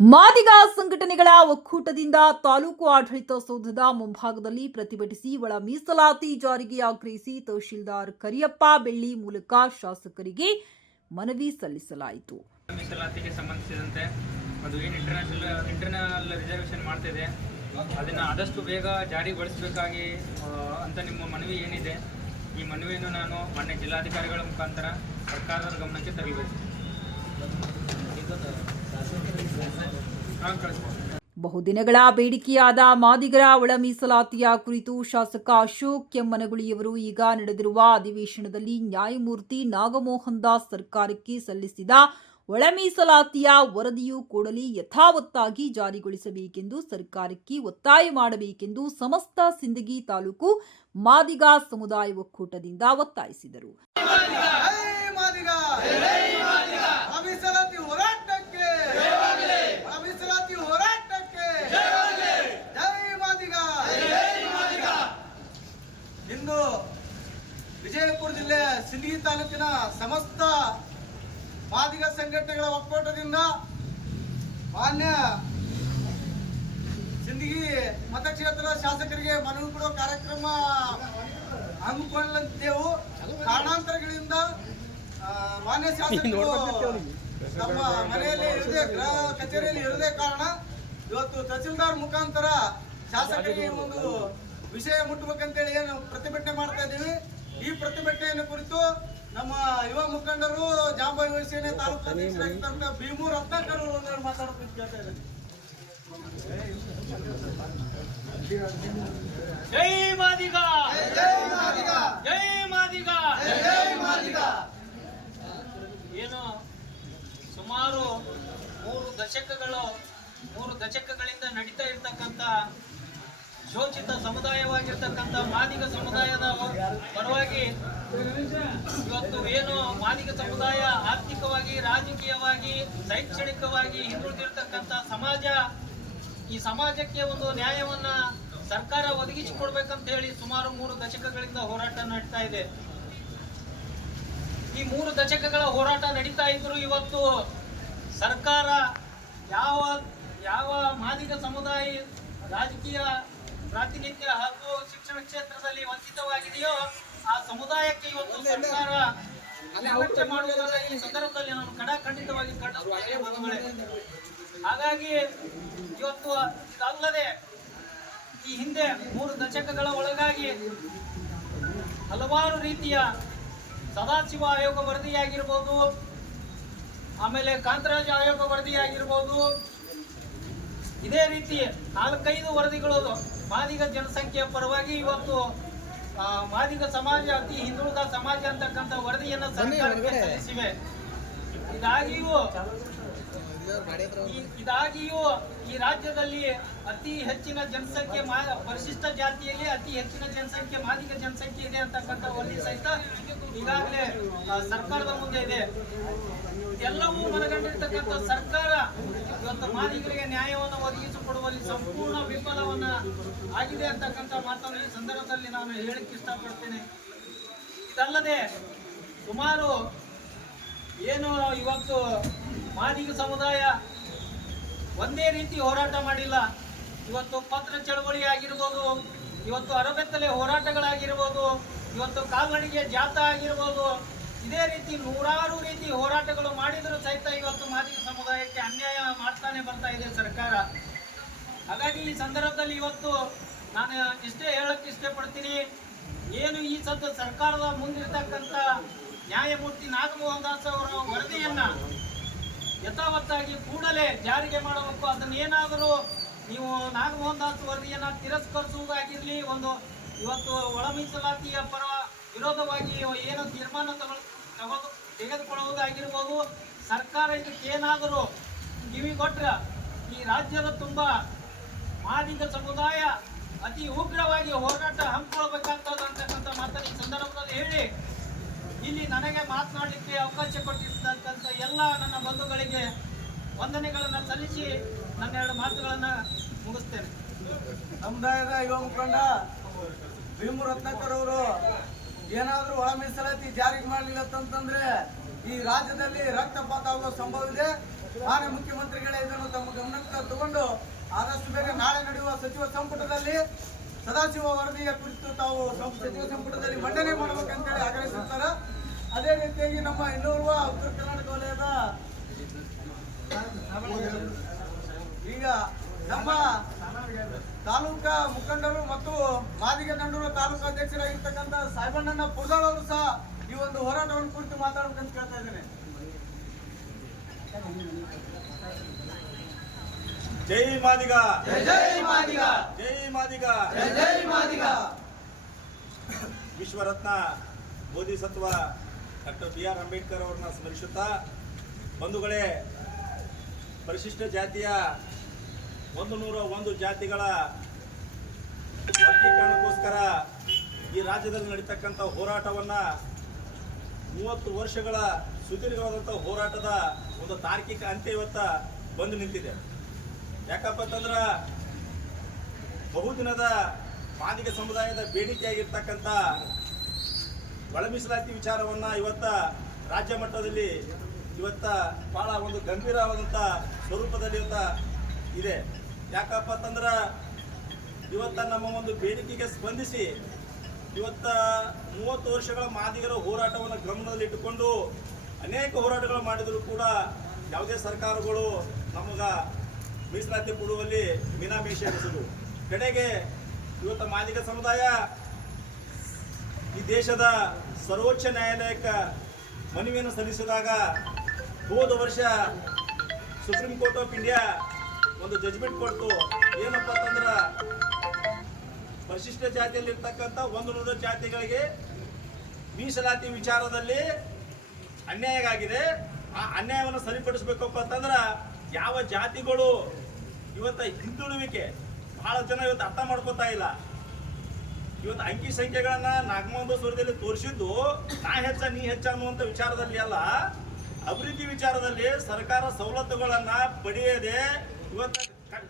ಮಾದಿಗ ಸಂಘಟನೆಗಳ ಒಕ್ಕೂಟದಿಂದ ತಾಲೂಕು ಆಡಳಿತ ಸೌಧದ ಮುಂಭಾಗದಲ್ಲಿ ಪ್ರತಿಭಟಿಸಿ ಒಳ ಮೀಸಲಾತಿ ಜಾರಿಗೆ ಆಗ್ರಹಿಸಿ ತಹಶೀಲ್ದಾರ್ ಕರಿಯಪ್ಪ ಬೆಳ್ಳಿ ಮೂಲಕ ಶಾಸಕರಿಗೆ ಮನವಿ ಸಲ್ಲಿಸಲಾಯಿತು. ಮೀಸಲಾತಿಗೆ ಸಂಬಂಧಿಸಿದಂತೆ ಅದು ಏನು ಇಂಟರ್ನ್ಯಾಷನಲ್ ಇಂಟರ್ನಲ್ ರಿಸರ್ವೇಷನ್ ಮಾಡ್ತಿದೆ ಅದನ್ನು ಆದಷ್ಟು ಬೇಗ ಜಾರಿಗೊಳಿಸಬೇಕಾಗಿ ಅಂತ ನಿಮ್ಮ ಮನವಿ ಏನಿದೆ, ಈ ಮನವಿಯನ್ನು ನಾನು ಮಾನ್ಯ ಜಿಲ್ಲಾಧಿಕಾರಿಗಳ ಮುಖಾಂತರ ಸರ್ಕಾರದ ಗಮನಕ್ಕೆ ತರಬೇಕು. ಬಹುದಿನಗಳ ಬೇಡಿಕೆಯಾದ ಮಾದಿಗರ ಒಳ ಮೀಸಲಾತಿಯ ಕುರಿತು ಶಾಸಕ ಅಶೋಕ್ ಕೆಮ್ಮನಗುಳಿಯವರು ಈಗ ನಡೆದಿರುವ ಅಧಿವೇಶನದಲ್ಲಿ ನ್ಯಾಯಮೂರ್ತಿ ನಾಗಮೋಹನ್ ದಾಸ್ ಸರ್ಕಾರಕ್ಕೆ ಸಲ್ಲಿಸಿದ ಒಳ ಮೀಸಲಾತಿಯ ವರದಿಯು ಕೂಡಲೇ ಯಥಾವತ್ತಾಗಿ ಜಾರಿಗೊಳಿಸಬೇಕೆಂದು ಸರ್ಕಾರಕ್ಕೆ ಒತ್ತಾಯ ಮಾಡಬೇಕೆಂದು ಸಮಸ್ತ ಸಿಂದಗಿ ತಾಲೂಕು ಮಾದಿಗ ಸಮುದಾಯ ಒಕ್ಕೂಟದಿಂದ ಒತ್ತಾಯಿಸಿದರು ಜೈ ಮಾದಿಗ ಮೀಸಲಾತಿ ಹೋರಾಟಕ್ಕೆ ಮೀಸಲಾತಿ ಹೋರಾಟಕ್ಕೆ ಜೈ ಮಾದಿಗ ಇಂದು ವಿಜಯಪುರ ಜಿಲ್ಲೆ ಸಿಲ್ಗಿ ತಾಲೂಕಿನ ಸಮಸ್ತ ಮಾದಿಗ ಸಂಘಟನೆಗಳ ಒಕ್ಕೂಟದಿಂದ ಮಾನ್ಯ ಸಿಂದಗಿ ಮತಕ್ಷೇತ್ರದ ಶಾಸಕರಿಗೆ ಮನವಿ ಕೊಡುವ ಕಾರ್ಯಕ್ರಮ ಹಮ್ಮಿಕೊಳ್ಳಂತೆವು ಕಾರಣಾಂತರಗಳಿಂದ ಮಾನ್ಯ ಶಾಸಕರು ತಮ್ಮ ಮನೆಯಲ್ಲಿ ಇರದೆ ಗೃಹ ಕಚೇರಿಯಲ್ಲಿ ಇರದೇ ಕಾರಣ ಇವತ್ತು ತಹಸೀಲ್ದಾರ್ ಮುಖಾಂತರ ಶಾಸಕರಿಗೆ ಒಂದು ವಿಷಯ ಮುಟ್ಟಬೇಕಂತೇಳಿ ಏನು ಪ್ರತಿಭಟನೆ ಮಾಡ್ತಾ ಇದ್ದೀವಿ. ಈ ಪ್ರತಿಭಟನೆಯನ್ನು ಕುರಿತು ನಮ್ಮ ಯುವ ಮುಖಂಡರು ಜಾಂಬಾಯಿ ಯುವ ಸೇನೆ ತಾಲೂಕು ಅಧ್ಯಕ್ಷರಾಗಿದ್ದಂತ ಭೀಮು ರತ್ನಾಕರ್ ಅವರು ಮಾತಾಡೋದಕ್ಕೆ ಕೇಳ್ತಾ ಇದ್ದೀನಿ ಜೈ ಮಾದಿಗ! ಜೈ ಮಾದಿಗ! ಜೈ ಮಾದಿಗ! ಜೈ ಮಾದಿಗ! ಏನು ಸುಮಾರು ಮೂರು ದಶಕಗಳು ಮೂರು ದಶಕಗಳಿಂದ ನಡೀತಾ ಇರ್ತಕ್ಕಂಥ ಶೋಷಿತ ಸಮುದಾಯವಾಗಿರ್ತಕ್ಕಂಥ ಮಾದಿಗ ಸಮುದಾಯದ ಪರವಾಗಿ ಇವತ್ತು ಏನು ಮಾದಿಗ ಸಮುದಾಯ ಆರ್ಥಿಕವಾಗಿ, ರಾಜಕೀಯವಾಗಿ, ಶೈಕ್ಷಣಿಕವಾಗಿ ಹಿಂದುಳಿದಿರ್ತಕ್ಕಂಥ ಸಮಾಜ, ಈ ಸಮಾಜಕ್ಕೆ ಒಂದು ನ್ಯಾಯವನ್ನ ಸರ್ಕಾರ ಒದಗಿಸಿಕೊಡ್ಬೇಕಂತ ಹೇಳಿ ಸುಮಾರು ಮೂರು ದಶಕಗಳಿಂದ ಹೋರಾಟ ನಡೀತಾ ಇದೆ. ಈ ಮೂರು ದಶಕಗಳ ಹೋರಾಟ ನಡೀತಾ ಇದ್ರು ಇವತ್ತು ಸರ್ಕಾರ ಯಾವ ಯಾವ ಮಾದಿಗ ಸಮುದಾಯ ರಾಜಕೀಯ ಪ್ರಾತಿನಿಧ್ಯ ಹಾಗೂ ಶಿಕ್ಷಣ ಕ್ಷೇತ್ರದಲ್ಲಿ ವಂಚಿತವಾಗಿದೆಯೋ ಆ ಸಮುದಾಯಕ್ಕೆ ಇವತ್ತು ಸರ್ಕಾರ ಅಲಕ್ಷ್ಯ ಮಾಡುವುದರ ಈ ಸಂದರ್ಭದಲ್ಲಿ ನಾನು ಕಡ ಖಂಡಿತವಾಗಿ ಬಂಧುಗಳೇ. ಹಾಗಾಗಿ ಇವತ್ತು ಇದಲ್ಲದೆ ಈ ಹಿಂದೆ ಮೂರು ದಶಕಗಳ ಒಳಗಾಗಿ ಹಲವಾರು ರೀತಿಯ ಸದಾಶಿವ ಆಯೋಗ ವರದಿಯಾಗಿರ್ಬೋದು ಆಮೇಲೆ ಕಾಂತರಾಜ ಆಯೋಗ ವರದಿಯಾಗಿರ್ಬೋದು ಇದೇ ರೀತಿ ನಾಲ್ಕೈದು ವರದಿಗಳು ಮಾದಿಗ ಜನಸಂಖ್ಯೆಯ ಪರವಾಗಿ ಇವತ್ತು ಆ, ಮಾದಿಗ ಸಮಾಜ ಅತಿ ಹಿಂದುಳಿದ ಸಮಾಜ ಅಂತಕ್ಕಂಥ ವರದಿಯನ್ನ ಸರ್ಕಾರಕ್ಕೆ ಸಲ್ಲಿಸಿವೆ. ಇದಾಗಿಯೂ ಇದಾಗಿಯೂ ಈ ರಾಜ್ಯದಲ್ಲಿ ಅತಿ ಹೆಚ್ಚಿನ ಜನಸಂಖ್ಯೆ ಪರಿಶಿಷ್ಟ ಜಾತಿಯಲ್ಲಿ ಅತಿ ಹೆಚ್ಚಿನ ಜನಸಂಖ್ಯೆ, ಮಾದಿಗ ಜನಸಂಖ್ಯೆ ಇದೆ ಅಂತಕ್ಕಂಥ ವರದಿ ಸಹಿತ ಈಗಾಗಲೇ ಸರ್ಕಾರದ ಮುಂದೆ ಇದೆ. ಎಲ್ಲವೂ ಮನಗಂಡಿರ್ತಕ್ಕಂಥ ಸರ್ಕಾರ ಇವತ್ತು ಮಾದಿಗರಿಗೆ ನ್ಯಾಯವನ್ನು ಒದಗಿಸಿಕೊಡುವಲ್ಲಿ ಸಂಪೂರ್ಣ ವಿಫಲವನ್ನ ಆಗಿದೆ ಅಂತಕ್ಕಂಥ ಮಾತನ್ನು ಈ ಸಂದರ್ಭದಲ್ಲಿ ನಾನು ಹೇಳಕ್ಕೆ ಇಷ್ಟಪಡ್ತೇನೆ. ಇದಲ್ಲದೆ ಸುಮಾರು ಏನು ಇವತ್ತು ಮಾದಿಗ ಸಮುದಾಯ ಒಂದೇ ರೀತಿ ಹೋರಾಟ ಮಾಡಿಲ್ಲ. ಇವತ್ತು ಪತ್ರ ಚಳವಳಿ ಆಗಿರ್ಬೋದು, ಇವತ್ತು ಅರಬೆತ್ತಲೆ ಹೋರಾಟಗಳಾಗಿರ್ಬೋದು, ಇವತ್ತು ಕಾಲ್ನಡಿಗೆ ಜಾಥಾ ಆಗಿರ್ಬೋದು, ಇದೇ ರೀತಿ ನೂರಾರು ರೀತಿ ಹೋರಾಟಗಳು ಮಾಡಿದರೂ ಸಹಿತ ಇವತ್ತು ಮಾದಿಗ ಸಮುದಾಯಕ್ಕೆ ಅನ್ಯಾಯ ಮಾಡ್ತಾನೆ ಬರ್ತಾ ಇದೆ ಸರ್ಕಾರ. ಹಾಗಾಗಿ ಈ ಸಂದರ್ಭದಲ್ಲಿ ಇವತ್ತು ನಾನು ಇಷ್ಟೇ ಹೇಳಕ್ಕೆ ಇಷ್ಟಪಡ್ತೀನಿ. ಏನು ಈ ಸದ್ದು ಸರ್ಕಾರದ ಮುಂದಿರ್ತಕ್ಕಂಥ ನ್ಯಾಯಮೂರ್ತಿ ನಾಗಮೋಹನ್ ದಾಸ್ ಅವರ ವರದಿಯನ್ನ ಯಥಾವತ್ತಾಗಿ ಕೂಡಲೇ ಜಾರಿಗೆ ಮಾಡಬೇಕು. ಅದನ್ನೇನಾದರೂ ನೀವು ನಾಗಮೋಹನ್ ದಾಸ್ ವರದಿಯನ್ನ ತಿರಸ್ಕರಿಸುವುದಾಗಿರಲಿ, ಒಂದು ಇವತ್ತು ಒಳ ಮೀಸಲಾತಿಯ ಪರ ವಿರೋಧವಾಗಿ ಏನು ತೀರ್ಮಾನ ತಗೊಳ್ ತಗೊಳ್ದು ತೆಗೆದುಕೊಳ್ಳುವುದಾಗಿರ್ಬೋದು, ಸರ್ಕಾರ ಇದಕ್ಕೇನಾದರೂ ಕಿವಿಗೊಟ್ರ ಈ ರಾಜ್ಯದ ತುಂಬ ಮಾದಿಗ ಸಮುದಾಯ ಅತಿ ಉಗ್ರವಾಗಿ ಹೋರಾಟ ಹಮ್ಮಿಕೊಳ್ಬೇಕಾಗ್ತದೆ ಅಂತಕ್ಕಂಥ ಮಾತನ್ನು ಸಂದರ್ಭದಲ್ಲಿ ಹೇಳಿ ಇಲ್ಲಿ ನನಗೆ ಮಾತನಾಡಲಿಕ್ಕೆ ಅವಕಾಶ ಕೊಟ್ಟಿರ್ತಕ್ಕಂಥ ಎಲ್ಲ ನನ್ನ ಬಂಧುಗಳಿಗೆ ವಂದನೆಗಳನ್ನು ಸಲ್ಲಿಸಿ ನನ್ನ ಎರಡು ಮಾತುಗಳನ್ನು ಮುಗಿಸ್ತೇನೆ. ಸಮುದಾಯದ ಯುವ ಮುಖಂಡ ಭೀಮು ರತ್ನಾಕರ್ ಏನಾದರೂ ಒಳ ಮೀಸಲಾತಿ ಜಾರಿಗೆ ಮಾಡಲಿಲ್ಲ ಅಂತಂದ್ರೆ ಈ ರಾಜ್ಯದಲ್ಲಿ ರಕ್ತಪಾತ ಆಗುವ ಸಂಭವ ಇದೆ. ಮಾನ್ಯ ಮುಖ್ಯಮಂತ್ರಿಗಳೇ ಇದನ್ನು ತಮ್ಮ ಗಮನಕ್ಕೆ ತಗೊಂಡು ಆದಷ್ಟು ಬೇಗ ನಾಳೆ ನಡೆಯುವ ಸಚಿವ ಸಂಪುಟದಲ್ಲಿ ಸದಾಶಿವ ವರದಿಯ ಕುರಿತು ತಾವು ಸಚಿವ ಸಂಪುಟದಲ್ಲಿ ಮಂಡನೆ ಮಾಡಬೇಕಂತೇಳಿ ಆಗ್ರಹಿಸುತ್ತಾರೆ ಅದೇ ರೀತಿಯಾಗಿ ನಮ್ಮ ಇನ್ನೋರ್ವ ಉತ್ತರ ಕರ್ನಾಟಕ ವಲಯದ ಈಗ ನಮ್ಮ ತಾಲೂಕಾ ಮುಖಂಡರು ಮತ್ತು ಮಾದಿಗ ದಂಡೂರು ತಾಲೂಕು ಅಧ್ಯಕ್ಷರಾಗಿರ್ತಕ್ಕಂಥ ಸಾಹೇಬಣ್ಣನ ಪುರ್ದಾಳ್ ಅವರು ಸಹ ಈ ಒಂದು ಹೋರಾಟವನ್ನು ಕುರಿತು ಮಾತಾಡಬೇಕಂತ ಕೇಳ್ತಾ ಇದ್ದೇನೆ. ಜೈ ಮಾದಿಗ. ಜೈ ಮಾದಿಗ. ಜೈ ಮಾದಿಗ. ಜೈ ಮಾದಿಗ. ವಿಶ್ವರತ್ನ ಬೋಧಿಸತ್ವ ಡಾಕ್ಟರ್ ಬಿ ಆರ್ ಅಂಬೇಡ್ಕರ್ ಅವ್ರನ್ನ ಸ್ಮರಿಸುತ್ತಾ ಬಂಧುಗಳೇ ಪರಿಶಿಷ್ಟ ಜಾತಿಯ ಒಂದು ನೂರ ಒಂದು ಜಾತಿಗಳ ವರ್ಗೀಕರಣಕ್ಕೋಸ್ಕರ ಈ ರಾಜ್ಯದಲ್ಲಿ ನಡೀತಕ್ಕಂಥ ಹೋರಾಟವನ್ನ ಮೂವತ್ತು ವರ್ಷಗಳ ಸುದೀರ್ಘವಾದಂಥ ಹೋರಾಟದ ಒಂದು ತಾರ್ಕಿಕ ಅಂತ್ಯ ಇವತ್ತ ಬಂದು ನಿಂತಿದೆ. ಯಾಕಪ್ಪ ಅಂತಂದ್ರ ಬಹುದಿನದ ಮಾದಿಗ ಸಮುದಾಯದ ಬೇಡಿಕೆಯಾಗಿರ್ತಕ್ಕಂಥ ಒಳ ಮೀಸಲಾತಿ ವಿಚಾರವನ್ನ ಇವತ್ತ ರಾಜ್ಯ ಮಟ್ಟದಲ್ಲಿ ಇವತ್ತ ಬಹಳ ಒಂದು ಗಂಭೀರವಾದಂಥ ಸ್ವರೂಪದಲ್ಲಿ ಇವತ್ತ ಇದೆ. ಯಾಕಪ್ಪ ಅಂತಂದ್ರ ಇವತ್ತ ನಮ್ಮ ಒಂದು ಬೇಡಿಕೆಗೆ ಸ್ಪಂದಿಸಿ ಇವತ್ತ ಮೂವತ್ತು ವರ್ಷಗಳ ಮಾದಿಗರ ಹೋರಾಟವನ್ನು ಗಮನದಲ್ಲಿಟ್ಟುಕೊಂಡು ಅನೇಕ ಹೋರಾಟಗಳು ಮಾಡಿದರೂ ಕೂಡ ಯಾವುದೇ ಸರ್ಕಾರಗಳು ನಮಗ ಮೀಸಲಾತಿ ಕೊಡುವಲ್ಲಿ ಮೀನಾಮೇಷ ಎನಿಸಿದ್ರು ಕಡೆಗೆ ಇವತ್ತು ಮಾದಿಗ ಸಮುದಾಯ ಈ ದೇಶದ ಸರ್ವೋಚ್ಚ ನ್ಯಾಯಾಲಯಕ್ಕೆ ಮನವಿಯನ್ನು ಸಲ್ಲಿಸಿದಾಗ ಹೋದ ವರ್ಷ ಸುಪ್ರೀಂ ಕೋರ್ಟ್ ಆಫ್ ಇಂಡಿಯಾ ಒಂದು ಜಜ್ಮೆಂಟ್ ಕೊಡ್ತು. ಏನಪ್ಪ ಅಂತಂದ್ರ ಪರಿಶಿಷ್ಟ ಜಾತಿಯಲ್ಲಿ ಇರ್ತಕ್ಕಂಥ ಒಂದು ನೂರು ಜಾತಿಗಳಿಗೆ ಮೀಸಲಾತಿ ವಿಚಾರದಲ್ಲಿ ಅನ್ಯಾಯ ಆಗಿದೆ ಆ ಅನ್ಯಾಯವನ್ನು ಸರಿಪಡಿಸಬೇಕಪ್ಪ ಅಂತಂದ್ರ ಯಾವ ಜಾತಿಗಳು ಇವತ್ತ ಹಿಂದುಳುವಿಕೆ ಬಹಳ ಜನ ಇವತ್ತು ಅರ್ಥ ಮಾಡ್ಕೋತಾ ಇಲ್ಲ. ಇವತ್ತು ಅಂಕಿ ಸಂಖ್ಯೆಗಳನ್ನ ನಾಗಮಂದು ಸ್ವರದಲ್ಲಿ ತೋರಿಸಿದ್ದು ನಾ ಹೆಚ್ಚ ನೀ ಹೆಚ್ಚ ಅನ್ನುವಂಥ ವಿಚಾರದಲ್ಲಿ ಅಲ್ಲ. ಅಭಿವೃದ್ಧಿ ವಿಚಾರದಲ್ಲಿ ಸರ್ಕಾರ ಸವಲತ್ತುಗಳನ್ನ ಪಡೆಯದೆ ಇವತ್ತು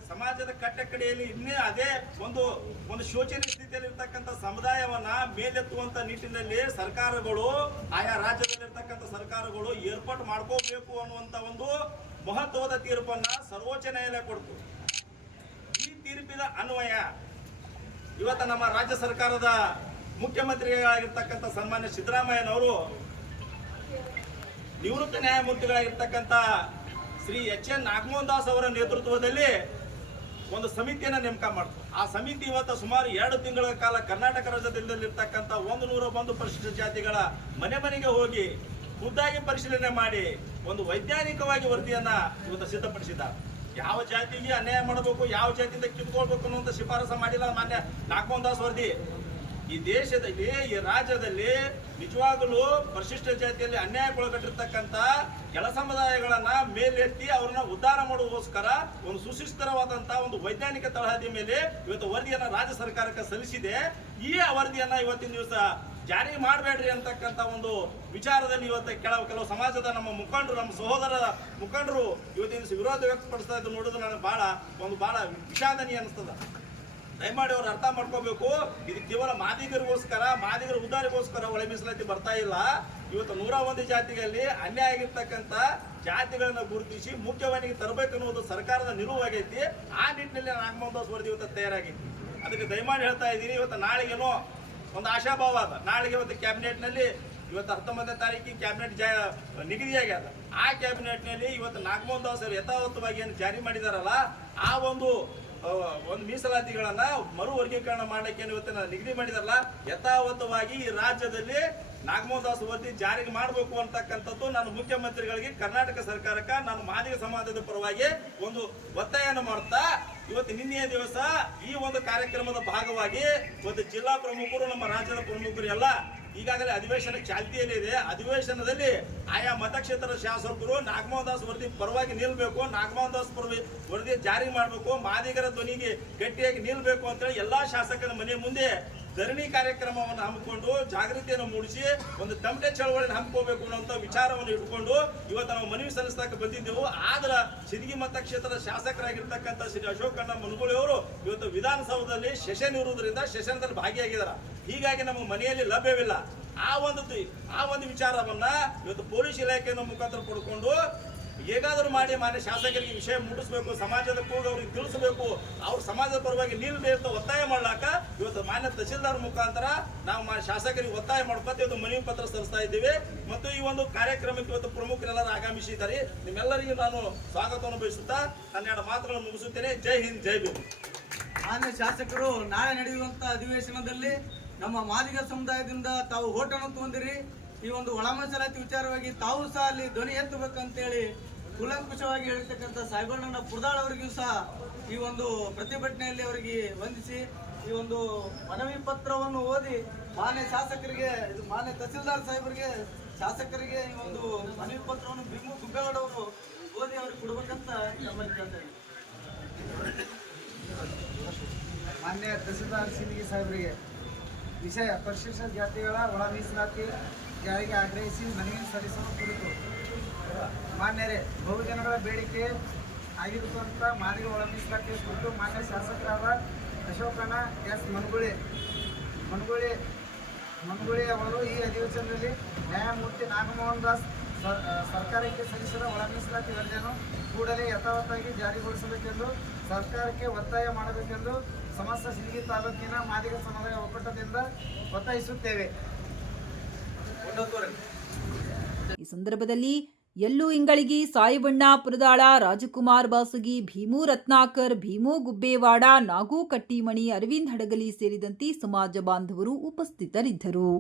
ಸಮಾಜದ ಕಟ್ಟ ಕಡೆಯಲ್ಲಿ ಇನ್ನೇ ಅದೇ ಒಂದು ಒಂದು ಶೋಚನೀಯ ಸ್ಥಿತಿಯಲ್ಲಿ ಇರ್ತಕ್ಕಂಥ ಸಮುದಾಯವನ್ನ ಮೇಲೆತ್ತುವಂತ ನಿಟ್ಟಿನಲ್ಲಿ ಸರ್ಕಾರಗಳು ಆಯಾ ರಾಜ್ಯದಲ್ಲಿರ್ತಕ್ಕಂಥ ಸರ್ಕಾರಗಳು ಏರ್ಪಾಟ್ ಮಾಡ್ಕೋಬೇಕು ಅನ್ನುವಂತ ಒಂದು ಮಹತ್ವದ ತೀರ್ಪನ್ನ ಸರ್ವೋಚ್ಚ ನ್ಯಾಯಾಲಯ ಕೊಡ್ತು. ಈ ತೀರ್ಪಿನ ಅನ್ವಯ ಇವತ್ತು ನಮ್ಮ ರಾಜ್ಯ ಸರ್ಕಾರದ ಮುಖ್ಯಮಂತ್ರಿಗಳಾಗಿರ್ತಕ್ಕಂಥ ಸನ್ಮಾನ್ಯ ಸಿದ್ದರಾಮಯ್ಯನವರು ನಿವೃತ್ತ ನ್ಯಾಯಮೂರ್ತಿಗಳಾಗಿರ್ತಕ್ಕಂಥ ಶ್ರೀ ಎಚ್ ಎನ್ ನಾಗಮೋಹನ್ ದಾಸ್ ಅವರ ನೇತೃತ್ವದಲ್ಲಿ ಒಂದು ಸಮಿತಿಯನ್ನು ನೇಮಕ ಮಾಡ್ತು. ಆ ಸಮಿತಿ ಇವತ್ತು ಸುಮಾರು ಎರಡು ತಿಂಗಳ ಕಾಲ ಕರ್ನಾಟಕ ರಾಜ್ಯದಲ್ಲಿರ್ತಕ್ಕಂಥ ಒಂದು ನೂರ ಒಂದು ಪರಿಶಿಷ್ಟ ಜಾತಿಗಳ ಮನೆ ಮನೆಗೆ ಹೋಗಿ ಖುದ್ದಾಗಿ ಪರಿಶೀಲನೆ ಮಾಡಿ ಒಂದು ವೈಜ್ಞಾನಿಕವಾಗಿ ವರದಿಯನ್ನ ಇವತ್ತು ಸಿದ್ಧಪಡಿಸಿದ್ದಾರೆ. ಯಾವ ಜಾತಿಗೆ ಅನ್ಯಾಯ ಮಾಡಬೇಕು, ಯಾವ ಜಾತಿಯಿಂದ ಕಿತ್ಕೊಳ್ಬೇಕು ಅನ್ನುವಂಥ ಶಿಫಾರಸು ಮಾಡಿಲ್ಲ ಮಾನ್ಯ ನಾಗಮೋಹನ್ ದಾಸ್ ವರದಿ. ಈ ದೇಶದಲ್ಲಿ, ಈ ರಾಜ್ಯದಲ್ಲಿ ನಿಜವಾಗಲೂ ಪರಿಶಿಷ್ಟ ಜಾತಿಯಲ್ಲಿ ಅನ್ಯಾಯಕ್ಕೊಳಗಟ್ಟಿರ್ತಕ್ಕಂಥ ಕೆಲ ಸಮುದಾಯಗಳನ್ನ ಮೇಲೆತ್ತಿ ಅವ್ರನ್ನ ಉದ್ಧಾರ ಮಾಡುವುದಕ್ಕೋಸ್ಕರ ಒಂದು ಸುಶಿಸ್ತರವಾದಂತಹ ಒಂದು ವೈಜ್ಞಾನಿಕ ತಳಹದಿ ಮೇಲೆ ಇವತ್ತು ವರದಿಯನ್ನ ರಾಜ್ಯ ಸರ್ಕಾರಕ್ಕೆ ಸಲ್ಲಿಸಿದೆ. ಈ ವರದಿಯನ್ನ ಇವತ್ತಿನ ದಿವಸ ಜಾರಿ ಮಾಡಬೇಡ್ರಿ ಅಂತಕ್ಕಂಥ ಒಂದು ವಿಚಾರದಲ್ಲಿ ಇವತ್ತು ಕೆಲವು ಕೆಲವು ಸಮಾಜದ ನಮ್ಮ ಮುಖಂಡರು, ನಮ್ಮ ಸಹೋದರರ ಮುಖಂಡರು ಇವತ್ತಿನ ವಿರೋಧ ವ್ಯಕ್ತಪಡಿಸ್ತಾ ಇದ್ದು ನೋಡಿದ್ರೆ ನನಗೆ ಬಹಳ ಒಂದು ಬಹಳ ವಿಷಾದನೀಯ ಅನಿಸ್ತದೆ. ದಯಮಾಡಿ ಅವ್ರು ಅರ್ಥ ಮಾಡ್ಕೋಬೇಕು. ಇದು ಕೇವಲ ಮಾದಿಗರಿಗೋಸ್ಕರ, ಮಾದಿಗರ ಉದ್ದಾರಿಗೋಸ್ಕರ ಒಳ ಮೀಸಲಾತಿ ಬರ್ತಾ ಇಲ್ಲ. ಇವತ್ತು ನೂರ ಒಂದು ಜಾತಿಗಳಲ್ಲಿ ಅನ್ಯಾಯ ಆಗಿರ್ತಕ್ಕಂಥ ಜಾತಿಗಳನ್ನ ಗುರುತಿಸಿ ಮುಖ್ಯವಾಹಿನಿಗೆ ತರಬೇಕು ಅನ್ನೋದು ಸರ್ಕಾರದ ನಿಲುವಾಗೈತಿ ಆ ನಿಟ್ಟಿನಲ್ಲಿ ನಾಗಮೋಹನ್ ದಾಸ್ ವರದಿ ಇವತ್ತು ತಯಾರಾಗೈತಿ. ಅದಕ್ಕೆ ದಯಮಾಡಿ ಹೇಳ್ತಾ ಇದ್ದೀನಿ, ಇವತ್ತು ನಾಳೆಗೇನೋ ಒಂದು ಆಶಾಭಾವ ಅದ ನಾಳೆಗೆ ಇವತ್ತು ಕ್ಯಾಬಿನೆಟ್ನಲ್ಲಿ ಇವತ್ತು ಹತ್ತೊಂಬತ್ತನೇ ತಾರೀಕಿಗೆ ಕ್ಯಾಬಿನೆಟ್ ಜಾ ನಿಗದಿಯಾಗ್ಯದ. ಆ ಕ್ಯಾಬಿನೆಟ್ನಲ್ಲಿ ಇವತ್ತು ನಾಗಮೋಹನ್ ದಾಸ್ ಅವರು ಯಥಾವತ್ತವಾಗಿ ಏನು ಜಾರಿ ಮಾಡಿದಾರಲ್ಲ, ಆ ಒಂದು ಒಂದು ಮೀಸಲಾತಿಗಳನ್ನ ಮರು ವರ್ಗೀಕರಣ ಮಾಡಲಿಕ್ಕೆ ಏನು ಇವತ್ತಿನ ನಿಗದಿ ಮಾಡಿದಾರಲ್ಲ, ಯಥಾವತ್ತವಾಗಿ ಈ ರಾಜ್ಯದಲ್ಲಿ ನಾಗಮೋಹನ್ ದಾಸ್ ವರದಿ ಜಾರಿಗೆ ಮಾಡಬೇಕು ಅಂತಕ್ಕಂಥದ್ದು ನಾನು ಮುಖ್ಯಮಂತ್ರಿಗಳಿಗೆ ಕರ್ನಾಟಕ ಸರ್ಕಾರಕ್ಕೆ, ನಾನು ಮಾದಿಗ ಸಮಾಜದ ಪರವಾಗಿ ಒಂದು ಒತ್ತಾಯನ ಮಾಡ್ತಾ ಇವತ್ತು ನಿನ್ನೆಯ ದಿವಸ ಈ ಒಂದು ಕಾರ್ಯಕ್ರಮದ ಭಾಗವಾಗಿ ಇವತ್ತು ಜಿಲ್ಲಾ ಪ್ರಮುಖರು, ನಮ್ಮ ರಾಜ್ಯದ ಪ್ರಮುಖರು ಎಲ್ಲ ಈಗಾಗಲೇ ಅಧಿವೇಶನ ಚಾಲ್ತಿಯಲ್ಲಿದೆ. ಅಧಿವೇಶನದಲ್ಲಿ ಆಯಾ ಮತಕ್ಷೇತ್ರದ ಶಾಸಕರು ನಾಗಮೋಹನ್ ದಾಸ್ ವರದಿ ಪರವಾಗಿ ನಿಲ್ಬೇಕು ನಾಗಮೋಹನ್ ದಾಸ್ ವರದಿ ಜಾರಿ ಮಾಡಬೇಕು, ಮಾದಿಗರ ಧ್ವನಿಗೆ ಗಟ್ಟಿಯಾಗಿ ನಿಲ್ಬೇಕು ಅಂತೇಳಿ ಎಲ್ಲಾ ಶಾಸಕರ ಮನೆ ಮುಂದೆ ಧರಣಿ ಕಾರ್ಯಕ್ರಮವನ್ನು ಹಮ್ಮಿಕೊಂಡು ಜಾಗೃತಿಯನ್ನು ಮೂಡಿಸಿ ಒಂದು ತಮಟೆ ಚಳವಳಿಯನ್ನು ಹಮ್ಮಿಕೋಬೇಕು ಅನ್ನುವಂಥ ವಿಚಾರವನ್ನು ಇಟ್ಕೊಂಡು ಇವತ್ತು ನಾವು ಮನವಿ ಸಲ್ಲಿಸಕ್ಕೆ ಬಂದಿದ್ದೆವು. ಆದ್ರೆ ಸಿದ್ಗಿ ಮತಕ್ಷೇತ್ರದ ಶಾಸಕರಾಗಿರ್ತಕ್ಕಂಥ ಶ್ರೀ ಅಶೋಕ್ ಅಣ್ಣ ಮನುಗುಳಿ ಅವರು ಇವತ್ತು ವಿಧಾನಸೌಧದಲ್ಲಿ ಸೆಷನ್ ಇರುವುದರಿಂದ ಸೆಷನ್ದಲ್ಲಿ ಭಾಗಿಯಾಗಿದ್ದಾರೆ. ಹೀಗಾಗಿ ನಮ್ಮ ಮನೆಯಲ್ಲಿ ಲಭ್ಯವಿಲ್ಲ. ಆ ಒಂದು ಆ ಒಂದು ವಿಚಾರವನ್ನ ಇವತ್ತು ಪೊಲೀಸ್ ಇಲಾಖೆಯ ಮುಖಾಂತರ ಪಡ್ಕೊಂಡು ಹೇಗಾದರೂ ಮಾಡಿ, ಮಾನ್ಯ ಶಾಸಕರಿಗೆ ವಿಷಯ ಮುಟ್ಟಿಸ್ಬೇಕು ಸಮಾಜದ ಕೂಡ ಅವ್ರಿಗೆ ತಿಳಿಸಬೇಕು, ಅವ್ರ ಸಮಾಜದ ಪರವಾಗಿ ನಿಲ್ಲದೆ ಅಂತ ಒತ್ತಾಯ ಮಾಡ್ಲಾಕ ಇವತ್ತು ಮಾನ್ಯ ತಹಶೀಲ್ದಾರ್ ಮುಖಾಂತರ ನಾವು ಮಾನ್ಯ ಶಾಸಕರಿಗೆ ಒತ್ತಾಯ ಮಾಡ್ಕೊತ ಇವತ್ತು ಮನವಿ ಪತ್ರ ಸಲ್ಲಿಸ್ತಾ ಇದ್ದೀವಿ. ಮತ್ತು ಈ ಒಂದು ಕಾರ್ಯಕ್ರಮಕ್ಕೆ ಇವತ್ತು ಪ್ರಮುಖರೆಲ್ಲರೂ ಆಗಮಿಸಿದ್ದಾರೆ. ನಿಮ್ಮೆಲ್ಲರಿಗೂ ನಾನು ಸ್ವಾಗತವನ್ನು ಬಯಸುತ್ತಾ ಹನ್ನೆರಡು ಮಾತುಗಳನ್ನು ಮುಗಿಸುತ್ತೇನೆ. ಜೈ ಹಿಂದ್, ಜೈ ಭೀಮ್. ಮಾನ್ಯ ಶಾಸಕರು, ನಾಳೆ ನಡೆಯುವಂಥ ಅಧಿವೇಶನದಲ್ಲಿ ನಮ್ಮ ಮಾದಿಗ ಸಮುದಾಯದಿಂದ ತಾವು ಓಟನ್ನು ತಗೊಂಡಿರಿ ಈ ಒಂದು ಒಳ ವಿಚಾರವಾಗಿ ತಾವು ಸಹ ಅಲ್ಲಿ ಧ್ವನಿ ಎತ್ತಬೇಕಂತೇಳಿ ಕೂಲಂಕುಷವಾಗಿ ಹೇಳ್ತಕ್ಕಂಥ ಸಾಯಿಬಣ್ಣನ ಪುರದಾಳ್ ಅವರಿಗೂ ಸಹ ಈ ಒಂದು ಪ್ರತಿಭಟನೆಯಲ್ಲಿ ಅವರಿಗೆ ವಂದಿಸಿ ಈ ಒಂದು ಮನವಿ ಪತ್ರವನ್ನು ಓದಿ ಮಾನ್ಯ ಶಾಸಕರಿಗೆ, ಇದು ಮಾನ್ಯ ತಹಸೀಲ್ದಾರ್ ಸಾಹೇಬರಿಗೆ, ಶಾಸಕರಿಗೆ ಈ ಒಂದು ಮನವಿ ಪತ್ರವನ್ನು ಬಿಮ್ಮು ಗುಬ್ಬೇಗೌಡ ಅವರು ಓದಿ ಅವ್ರಿಗೆ ಕೊಡ್ಬೇಕಂತ. ಮಾನ್ಯ ತಹಸೀಲ್ದಾರ್ ಸಿಂಧಿಗೆ ಸಾಹೇಬರಿಗೆ ವಿಷಯ ಪರಿಶಿಷ್ಟ ಜಾತಿಗಳ ಒಳ ಮೀಸಲಾತಿ ಜಾರಿಗೆ ಆಗ್ರಹಿಸಿ ಮನವಿ ಸಲ್ಲಿಸುವ ಕುರಿತು ಮಾನ್ಯರೇ, ಬಹುಜನಗಳ ಬೇಡಿಕೆ ಆಗಿರುವಂಥ ಮಾದಿಗ ಒಳ ಮೀಸಲಾತಿ ಕುರಿತು ಮಾನ್ಯ ಶಾಸಕರಾದ ಅಶೋಕನ ಎಸ್ ಮನಗುಳಿ ಮನಗುಳಿ ಮನಗುಳಿ ಅವರು ಈ ಅಧಿವೇಶನದಲ್ಲಿ ನ್ಯಾಯಮೂರ್ತಿ ನಾಗಮೋಹನ್ ದಾಸ್ ಸರ್ಕಾರಕ್ಕೆ ಸಲ್ಲಿಸಿದ ಒಳ ಮೀಸಲಾತಿ ವರದಿಯನ್ನು ಕೂಡಲೇ ಯಥಾವತ್ತಾಗಿ ಜಾರಿಗೊಳಿಸಬೇಕೆಂದು ಸರ್ಕಾರಕ್ಕೆ ಒತ್ತಾಯ ಮಾಡಬೇಕೆಂದು ಸಮಸ್ತ ಸಿಂದಗಿ ತಾಲೂಕಿನ ಮಾದಿಗ ಸಮುದಾಯ ಒಕ್ಕೂಟದಿಂದ ಒತ್ತಾಯಿಸುತ್ತೇವೆ. ಈ ಸಂದರ್ಭದಲ್ಲಿ ಎಲ್ಲೂ ಇಂಗಳಿಗಿ ಸಾಯಿಬಣ್ಣ ಪುರದಾಳ ರಾಜಕುಮಾರ್ ಬಾಸುಗಿ ಭೀಮು ರತ್ನಾಕರ್ ಭೀಮು ಗುಬ್ಬೇವಾಡ ನಾಗೂ ಕಟ್ಟಿಮಣಿ ಅರವಿಂದ್ ಹಡಗಲಿ ಸೇರಿದಂತೆ ಸಮಾಜ ಬಾಂಧವರು ಉಪಸ್ಥಿತರಿದ್ದರು